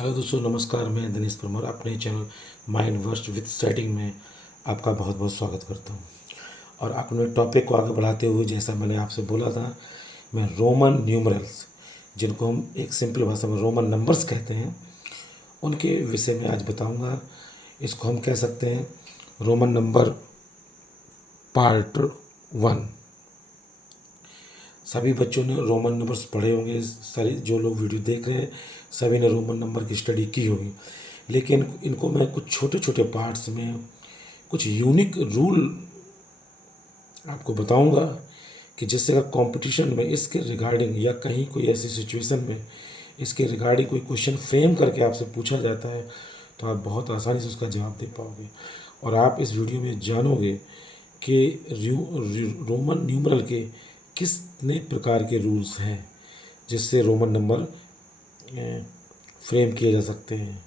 Hello दोस्तों, नमस्कार। मैं दिनेश परमार अपने channel mind worst with setting में आपका बहुत बहुत स्वागत करता हूं। और अपने टॉपिक को आगे बढ़ाते हुए, जैसा मैंने आपसे बोला था, मैं रोमन न्यूमरल्स, जिनको हम एक सिंपल भाषा में रोमन नंबर्स कहते हैं, उनके विषय में आज बताऊंगा। इसको हम कह सकते हैं रोमन नंबर पार्ट 1। सभी बच्चों ने रोमन नंबर्स पढ़े होंगे, सारे जो लोग वीडियो देख रहे हैं सभी ने रोमन नंबर की स्टडी की होगी। लेकिन इनको मैं कुछ छोटे छोटे पार्ट्स में कुछ यूनिक रूल आपको बताऊंगा कि जिससे अगर कंपटीशन में इसके रिगार्डिंग या कहीं कोई ऐसी सिचुएशन में इसके रिगार्डिंग कोई क्वेश्चन फ्रेम करके आपसे पूछा जाता है तो आप बहुत आसानी से उसका जवाब दे पाओगे। और आप इस वीडियो में जानोगे कि रोमन न्यूमरल के कितने प्रकार के रूल्स हैं जिससे रोमन नंबर फ्रेम किए जा सकते हैं।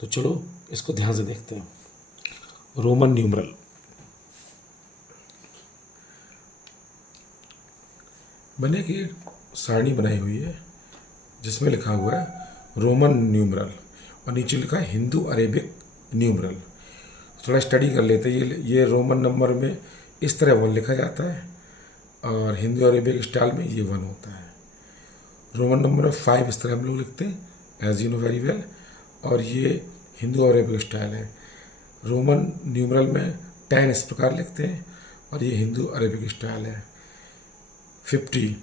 तो चलो इसको ध्यान से देखते हैं। रोमन न्यूमरल, मैंने एक सारणी बनाई हुई है जिसमें लिखा हुआ है रोमन न्यूमरल और नीचे लिखा है हिंदू अरेबिक न्यूमरल। थोड़ा स्टडी कर लेते हैं। ये रोमन नंबर में इस तरह 1 लिखा जाता है और हिंदू अरेबिक स्टाइल में ये 1 होता है। रोमन नंबर में 5 इस तरह हम लोग लिखते हैं, as you know very well. और ये हिंदू अरेबिक स्टाइल है। रोमन न्यूमरल में 10 इस प्रकार लिखते हैं और ये हिंदू अरेबिक स्टाइल है। 50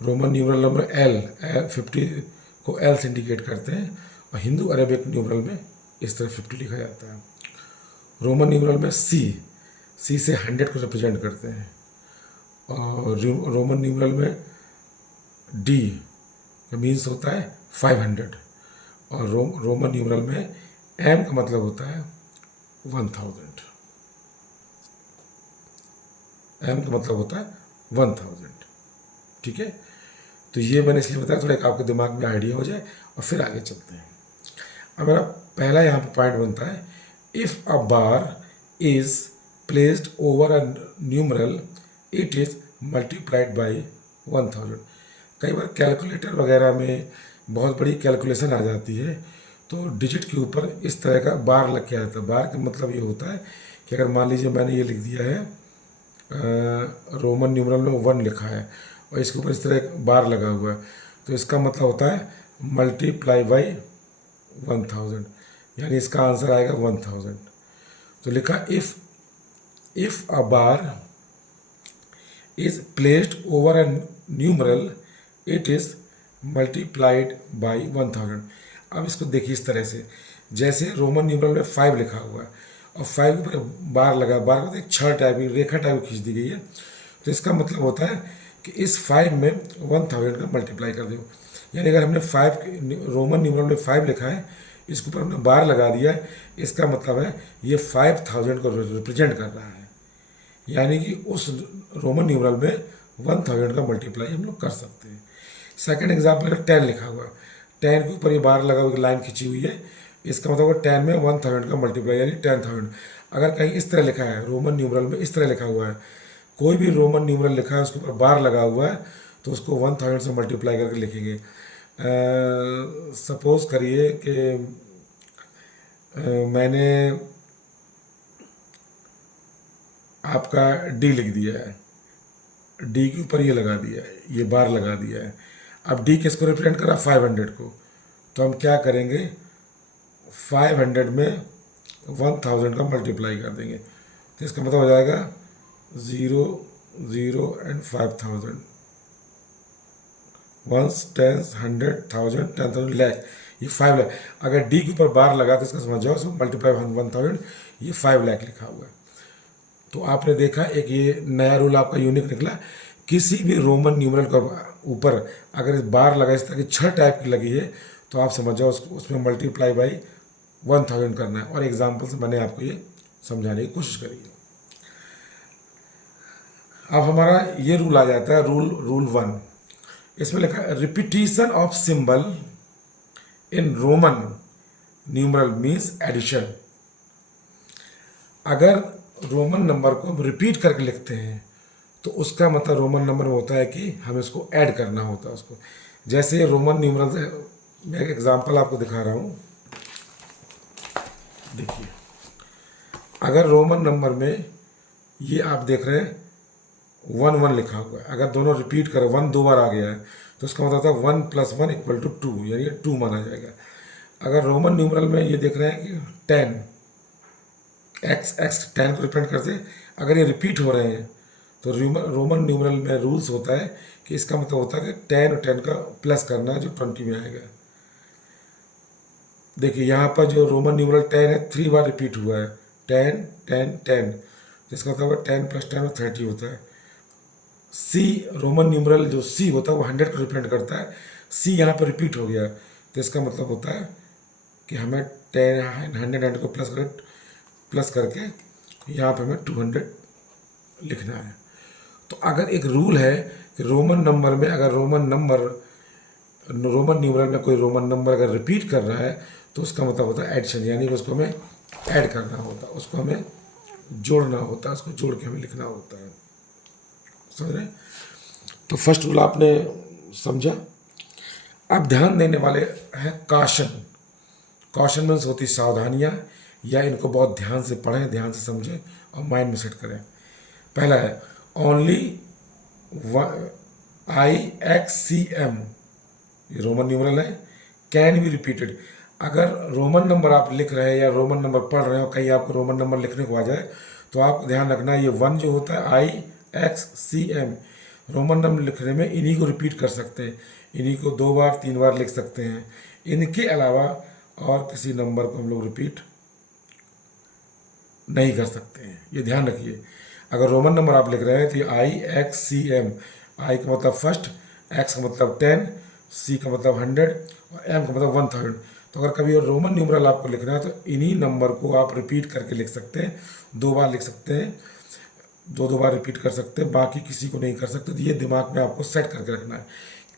रोमन न्यूमरल नंबर एल, 50 को एल से इंडिकेट करते हैं और हिंदू अरेबिक न्यूमरल में इस तरह 50 लिखा जाता है। रोमन न्यूमरल में सी से 100 को रिप्रेजेंट करते हैं। और रोमन न्यूमरल में डी का मीन्स होता है 500 और रोमन न्यूमरल में एम का मतलब होता है 1000। एम का मतलब होता है 1000। ठीक है, तो ये मैंने इसलिए बताया थोड़ा एक आपके दिमाग में आइडिया हो जाए और फिर आगे चलते हैं। अब मेरा पहला यहाँ पे पॉइंट बनता है, if a bar is placed over a numeral it is multiplied by 1000। कई बार कैलकुलेटर वगैरह में बहुत बड़ी कैलकुलेशन आ जाती है तो डिजिट के ऊपर इस तरह का बार लग के आता है। बार का मतलब ये होता है कि अगर मान लीजिए मैंने ये लिख दिया है रोमन न्यूमरल में 1 लिखा है और इसके ऊपर इस तरह एक बार लगा हुआ है तो इसका मतलब होता है मल्टीप्लाई बाई 1000, यानी इसका आंसर आएगा 1000। तो लिखा if a bar is placed over a numeral it is multiplied by 1000। अब इसको देखिए इस तरह से, जैसे रोमन न्यूमरल में 5 लिखा हुआ है और 5 के ऊपर बार लगा, बार को एक छड़ टाइप की रेखा टाइप खींच दी गई है। तो इसका मतलब होता है कि इस 5 में 1000 का मल्टीप्लाई कर दो। यानी अगर हमने 5 रोमन न्यूमरल में 5 लिखा है, इसके ऊपर हमने बार लगा दिया है, इसका मतलब है ये 5000 को रिप्रेजेंट कर रहा है। यानी कि उस रोमन न्यूमरल में 1000 का मल्टीप्लाई हम लोग कर सकते हैं। सेकंड एग्जाम्पल है 10 लिखा हुआ है, 10 के ऊपर ये बार लगा हुआ लाइन खींची हुई है, इसका मतलब 10 में 1000 का मल्टीप्लाई यानी 10000। अगर कहीं इस तरह लिखा है रोमन न्यूमरल में, इस तरह लिखा हुआ है, कोई भी रोमन न्यूमरल लिखा है उसके ऊपर बार लगा हुआ है तो उसको 1000 से मल्टीप्लाई करके लिखेंगे। सपोज करिए कि मैंने आपका डी लिख दिया है, डी के ऊपर ये लगा दिया है, ये बार लगा दिया है। अब डी किसको रिप्रेजेंट करा? 500 को। तो हम क्या करेंगे, 500 में 1000 का मल्टीप्लाई कर देंगे तो इसका मतलब हो जाएगा 0 0 एंड 5000, 1 10 100 1000 10,000 लाख, ये 5 लाख। अगर डी के ऊपर बार लगा तो इसका समझ जाओ उसमें मल्टीप्लाई 1000, ये 5 लाख लिखा हुआ है। तो आपने देखा एक ये नया रूल आपका यूनिक निकला, किसी भी रोमन न्यूमरल का ऊपर अगर बार लगा इस तरह की छड़ टाइप की लगी है तो आप समझ जाओ उसमें मल्टीप्लाई बाई 1000 करना है। और एग्जाम्पल से मैंने आपको ये समझाने की कोशिश करी है। अब हमारा ये रूल आ जाता है रूल 1। इसमें लिखा है repetition of symbol in Roman numeral means addition. अगर रोमन नंबर को हम रिपीट करके लिखते हैं तो उसका मतलब रोमन नंबर में होता है कि हमें उसको ऐड करना होता है उसको। जैसे रोमन न्यूमरल मैं एक एग्जांपल आपको दिखा रहा हूँ। देखिए, अगर रोमन नंबर में ये आप देख रहे हैं 1 1 लिखा हुआ है, अगर दोनों रिपीट करें, 1 2 बार आ गया है तो उसका मतलब था 1 + 1 = 2, यानी 2 माना जाएगा। अगर रोमन न्यूमरल में ये देख रहे हैं कि 10 x 10 को रिप्रेजेंट करते हैं, अगर ये रिपीट हो रहे हैं तो रोमन न्यूमरल में रूल्स होता है कि इसका मतलब होता है कि 10 और 10 का प्लस करना है जो 20 में आएगा। देखिए यहाँ पर जो रोमन न्यूमरल 10 है 3 बार रिपीट हुआ है, 10 10 10, जिसका मतलब 10 + 10 = 30 होता है। सी रोमन न्यूमरल जो सी होता है वो 100 को रिप्रेजेंट करता है, सी यहाँ पर रिपीट हो गया तो इसका मतलब होता है कि हमें 100 को प्लस करके यहाँ पे हमें 200 लिखना है। तो अगर एक रूल है कि रोमन नंबर में अगर रोमन न्यूमरल में कोई रोमन नंबर अगर रिपीट कर रहा है तो उसका मतलब होता है एडिशन, यानी कि उसको हमें ऐड करना होता है, उसको हमें जोड़ना होता है, उसको जोड़ के हमें लिखना होता है। समझ रहे? तो फर्स्ट रूल आपने समझा। अब ध्यान देने वाले हैं कॉशन। कॉशन मीन्स होती सावधानियाँ, या इनको बहुत ध्यान से पढ़ें, ध्यान से समझें और माइंड में सेट करें। पहला है ओनली IXCM, ये रोमन न्यूमरल है, कैन बी रिपीटेड। अगर रोमन नंबर आप लिख रहे हैं या रोमन नंबर पढ़ रहे हो, कहीं आपको रोमन नंबर लिखने को आ जाए तो आप ध्यान रखना ये 1 जो होता है IXCM, रोमन नंबर लिखने में इन्हीं को रिपीट कर सकते हैं, इन्हीं को 2 बार 3 बार लिख सकते हैं। इनके अलावा और किसी नंबर को हम लोग रिपीट नहीं कर सकते हैं, ये ध्यान रखिए। अगर रोमन नंबर आप लिख रहे हैं तो IXCM, आई का मतलब फर्स्ट, एक्स का मतलब 10, सी का मतलब 100 और एम का मतलब 1000। तो अगर कभी और रोमन न्यूमरल आपको लिखना है तो इन्हीं नंबर को आप रिपीट करके लिख सकते हैं, 2 बार लिख सकते हैं, 2 बार रिपीट कर सकते हैं, बाकी किसी को नहीं कर सकते। तो ये दिमाग में आपको सेट करके रखना है,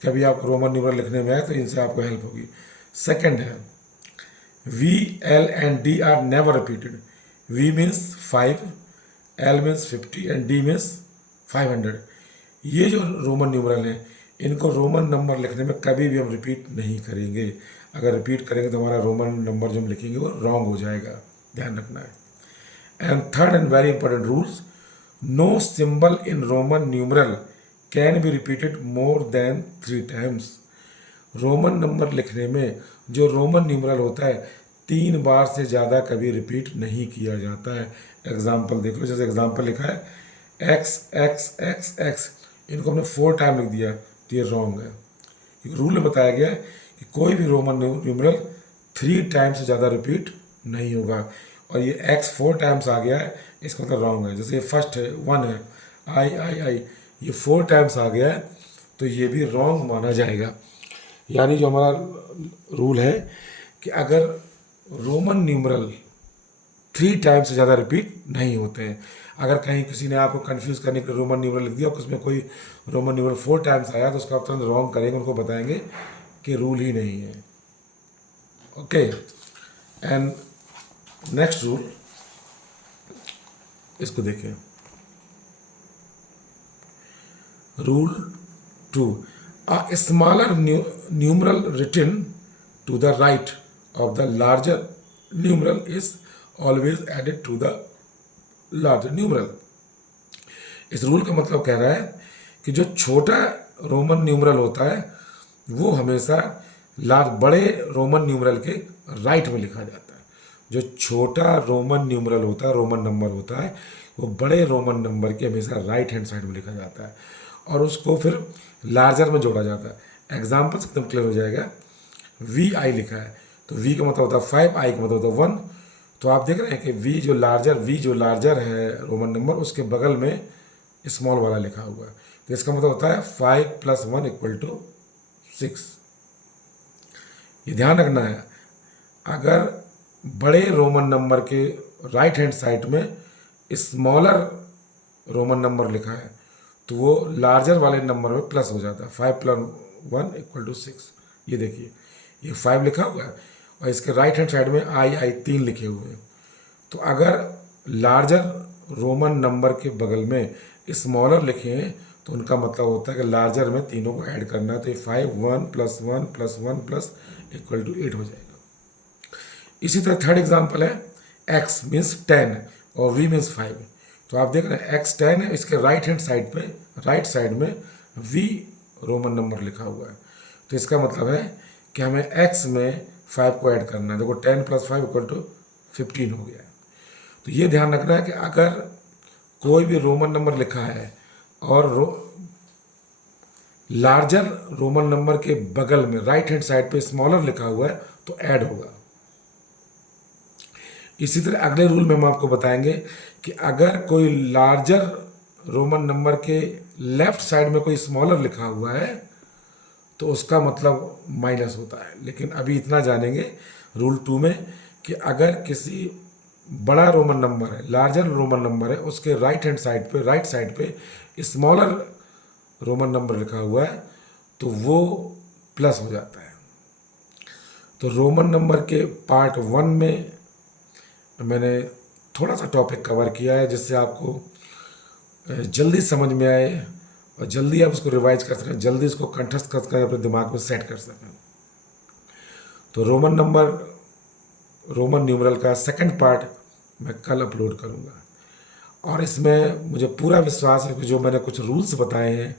कभी आप रोमन न्यूमरल लिखने में आए तो इनसे आपको हेल्प होगी। सेकेंड है V, L and D are never repeated. V means 5, L means 50 and D means 500। ये जो रोमन न्यूमरल हैं इनको रोमन नंबर लिखने में कभी भी हम रिपीट नहीं करेंगे। अगर रिपीट करेंगे तो हमारा रोमन नंबर जो हम लिखेंगे वो रॉन्ग हो जाएगा, ध्यान रखना है। And third and very important rules, no symbol in Roman numeral can be repeated more than 3 times. Roman number लिखने में जो रोमन न्यूमरल होता है 3 बार से ज़्यादा कभी रिपीट नहीं किया जाता है। एग्जाम्पल देख लो, जैसे एग्जाम्पल लिखा है x x x x, इनको हमने 4 टाइम लिख दिया तो ये रॉन्ग है, क्योंकि रूल में बताया गया है कि कोई भी रोमन न्यूमरल 3 टाइम से ज़्यादा रिपीट नहीं होगा। और ये x 4 टाइम्स आ गया है, इसका मतलब रॉन्ग है। जैसे ये फर्स्ट है 1 है, I, ये 4 टाइम्स आ गया है तो ये भी रॉन्ग माना जाएगा। यानी जो हमारा रूल है कि अगर रोमन न्यूमरल 3 टाइम्स से ज़्यादा रिपीट नहीं होते हैं। अगर कहीं किसी ने आपको कंफ्यूज करने के लिए रोमन न्यूमरल लिख दिया और उसमें कोई रोमन न्यूमरल 4 टाइम्स आया तो उसका आप तुरंत रॉन्ग करेंगे, उनको बताएंगे कि रूल ही नहीं है। ओके, एंड नेक्स्ट रूल, इसको देखें, rule 2, a smaller numeral written to the right of the larger numeral is always added to the larger numeral। इस रूल का मतलब कह रहा है कि जो छोटा रोमन न्यूमरल होता है वो हमेशा बड़े रोमन न्यूमरल के राइट में लिखा जाता है। जो छोटा रोमन न्यूमरल होता है, रोमन नंबर होता है, वो बड़े रोमन नंबर के हमेशा राइट हैंड साइड में लिखा जाता है और उसको फिर लार्जर में जोड़ा जाता है। एग्जाम्पल एकदम क्लियर हो जाएगा। VI लिखा है तो V का मतलब होता है 5, I का मतलब होता है 1। तो आप देख रहे हैं कि V जो लार्जर है रोमन नंबर, उसके बगल में स्मॉल वाला लिखा हुआ है, तो इसका मतलब होता है 5 + 1 = 6। ये ध्यान रखना है, अगर बड़े रोमन नंबर के राइट हैंड साइड में स्मॉलर रोमन नंबर लिखा है तो वो लार्जर वाले नंबर में प्लस हो जाता है, 5 + 1 = 6। ये देखिए, ये 5 लिखा हुआ है और इसके राइट हैंड साइड में I 3 लिखे हुए हैं। तो अगर लार्जर रोमन नंबर के बगल में स्मॉलर लिखे हैं तो उनका मतलब होता है कि लार्जर में तीनों को ऐड करना है, तो ये 5 1 plus 1 plus 1 plus equal to 8 हो जाएगा। इसी तरह थर्ड एग्जाम्पल है x मीन्स 10 और v मीन्स 5। तो आप देख रहे हैं x 10 है, इसके राइट हैंड साइड पे राइट साइड में v रोमन नंबर लिखा हुआ है। तो इसका मतलब है कि हमें x में 5 को ऐड करना है। देखो 10 प्लस 5 इक्वल टू 15 हो गया है। तो ये ध्यान रखना है कि अगर कोई भी रोमन नंबर लिखा है और लार्जर रोमन नंबर के बगल में राइट हैंड साइड पे स्मॉलर लिखा हुआ है तो ऐड होगा। इसी तरह अगले रूल में हम आपको बताएंगे कि अगर कोई लार्जर रोमन नंबर के लेफ्ट साइड में कोई स्मॉलर लिखा हुआ है तो उसका मतलब माइनस होता है। लेकिन अभी इतना जानेंगे रूल 2 में कि अगर किसी बड़ा रोमन नंबर है, लार्जर रोमन नंबर है, उसके राइट साइड पे स्मॉलर रोमन नंबर लिखा हुआ है तो वो प्लस हो जाता है। तो रोमन नंबर के पार्ट 1 में मैंने थोड़ा सा टॉपिक कवर किया है जिससे आपको जल्दी समझ में आए और जल्दी आप उसको रिवाइज कर सकें, जल्दी उसको कंठस्थ कर सकें, अपने दिमाग में सेट कर सकें। तो रोमन न्यूमरल का सेकंड पार्ट मैं कल अपलोड करूँगा और इसमें मुझे पूरा विश्वास है कि जो मैंने कुछ रूल्स बताए हैं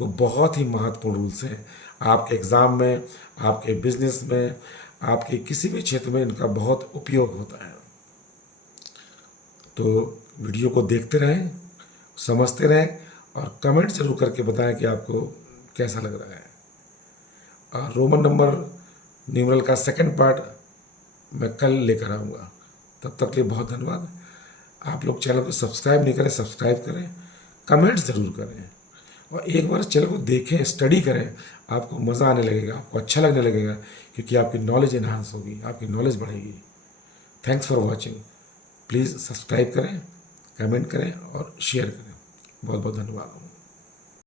वो बहुत ही महत्वपूर्ण रूल्स हैं। आपके एग्ज़ाम में, आपके बिजनेस में, आपके किसी भी क्षेत्र में इनका बहुत उपयोग होता है। तो वीडियो को देखते रहें, समझते रहें और कमेंट जरूर करके बताएं कि आपको कैसा लग रहा है। और रोमन नंबर न्यूमरल का सेकंड पार्ट मैं कल लेकर आऊँगा। तब तक के लिए बहुत धन्यवाद। आप लोग चैनल को सब्सक्राइब नहीं करें, सब्सक्राइब करें, कमेंट ज़रूर करें और एक बार चैनल को देखें, स्टडी करें। आपको मज़ा आने लगेगा, आपको अच्छा लगने लगेगा क्योंकि आपकी नॉलेज इन्हांस होगी, आपकी नॉलेज बढ़ेगी। Thanks for watching. Please subscribe करें, कमेंट करें और शेयर करें। बहुत बहुत धन्यवाद।